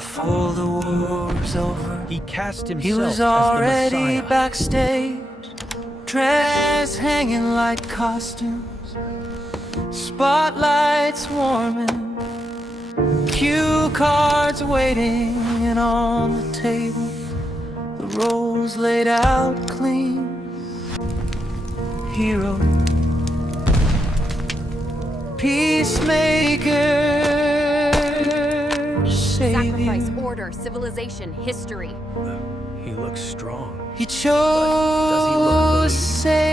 Before the war's over, He cast himself he was as the already Messiah. backstage, dress hanging like costumes, spotlights warming, cue cards waiting, and on the table the roles laid out clean. Hero, peacemaker, Sacrifice, savior. order, civilization, history. He looks strong. He does he look chose savior.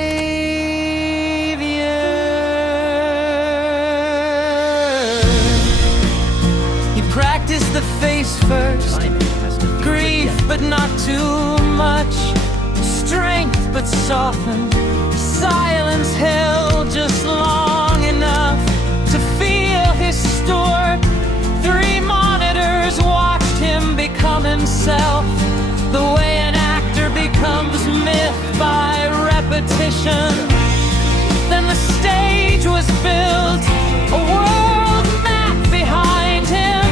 He practiced the face first, Timing has to be grief forget. but not too much, strength but softened, silence held just long enough to feel historic. 3 monitors watched him become himself, the way an actor becomes myth by repetition. Then the stage was built, a world map behind him,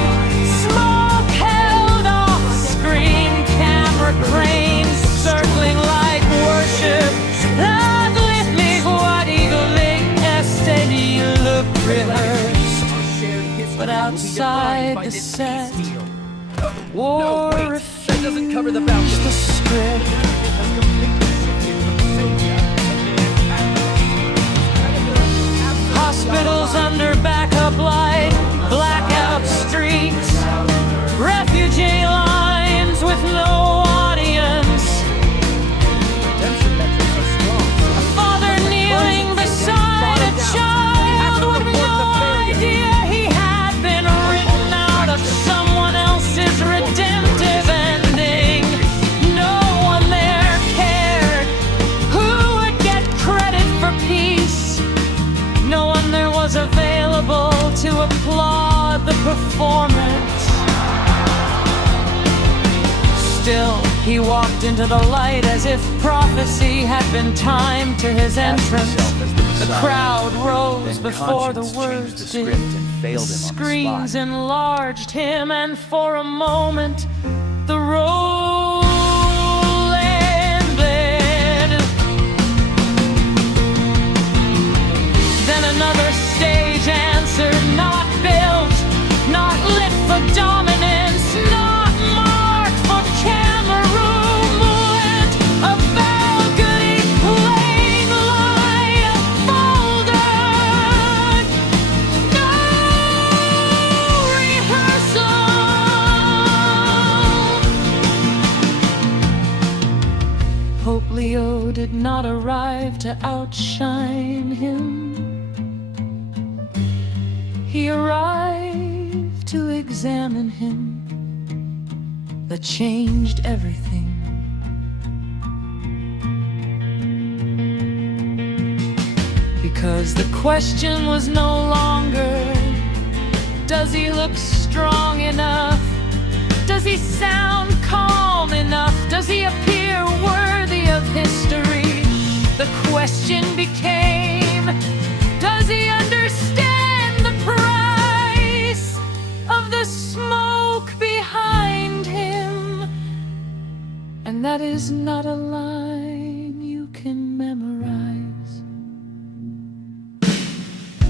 smoke held off screen, camera cranes circling like worship. Rehearsed, but outside the set, war refused cover the balcony. the script. Hospitals under backup light, blackout streets, refugee lines with no audience. A father kneeling beside a child with no idea he had been written out of someone else's redemptive ending. No one there cared who would get credit for peace. No one there was available to applaud the performance. Still, he walked into the light as if prophecy had been timed to his entrance. The crowd rose before the words did. The screens enlarged him, and for a moment, the role ended. Then another stage answered, not built, not lit for dominance, not marked for camera room movement. A balcony plain line folded. No rehearsal. Pope Leo did not arrive to outshine him. He arrived to examine him. That changed everything. Because the question was no longer, does he look strong enough? Does he sound calm enough? Does he appear worthy of history? The question became, does he understand the price of the smoke behind him? And that is not a line you can memorize.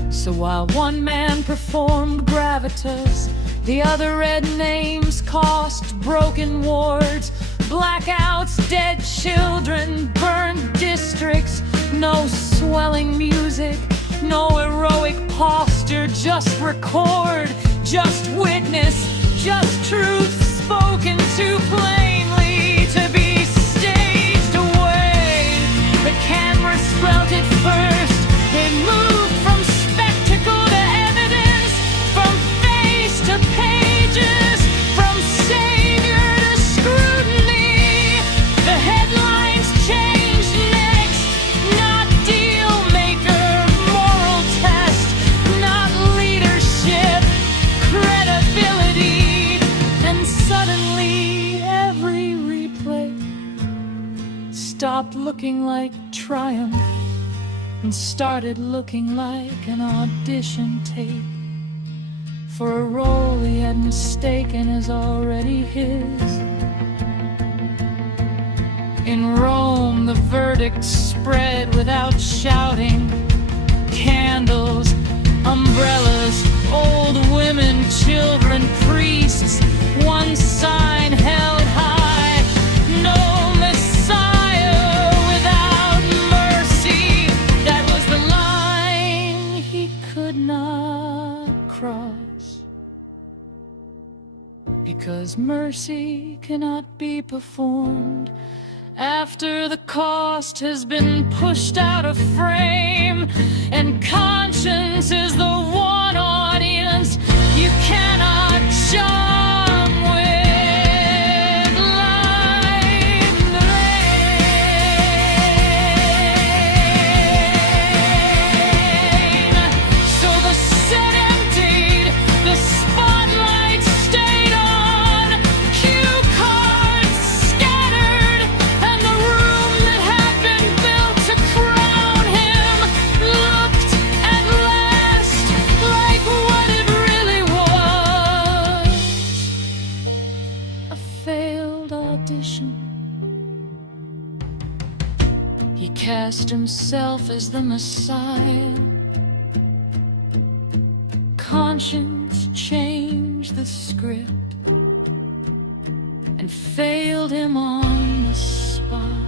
So while one man performed gravitas, the other read names, cost, broken wards, blackouts, dead children, burned districts. No swelling music, no heroic posture, just record, just witness, just truth spoken too plainly to be staged away. The camera spelt it first, it moved from spectacle to evidence, from face to pages, from savior to scrutiny. The headlines changed next, not deal maker, moral test, not leadership, credibility. And suddenly every replay stopped looking like triumph and started looking like an audition tape for a role he had mistaken as already his. In Rome, the verdict spread without shouting. Candles, umbrellas, old women, children, priests, one sign held high: no Messiah without mercy. That was the line he could not cross, because mercy cannot be performed after the cost has been pushed out of frame, and conscience is the one audience you cannot charm with limelight. So the set emptied, the spotlight stayed on, cue cards scattered, and the room that had been built to crown him looked at last like what it really was: a failed audition. He cast himself as the Messiah. Conscience changed the script and failed him on the spot.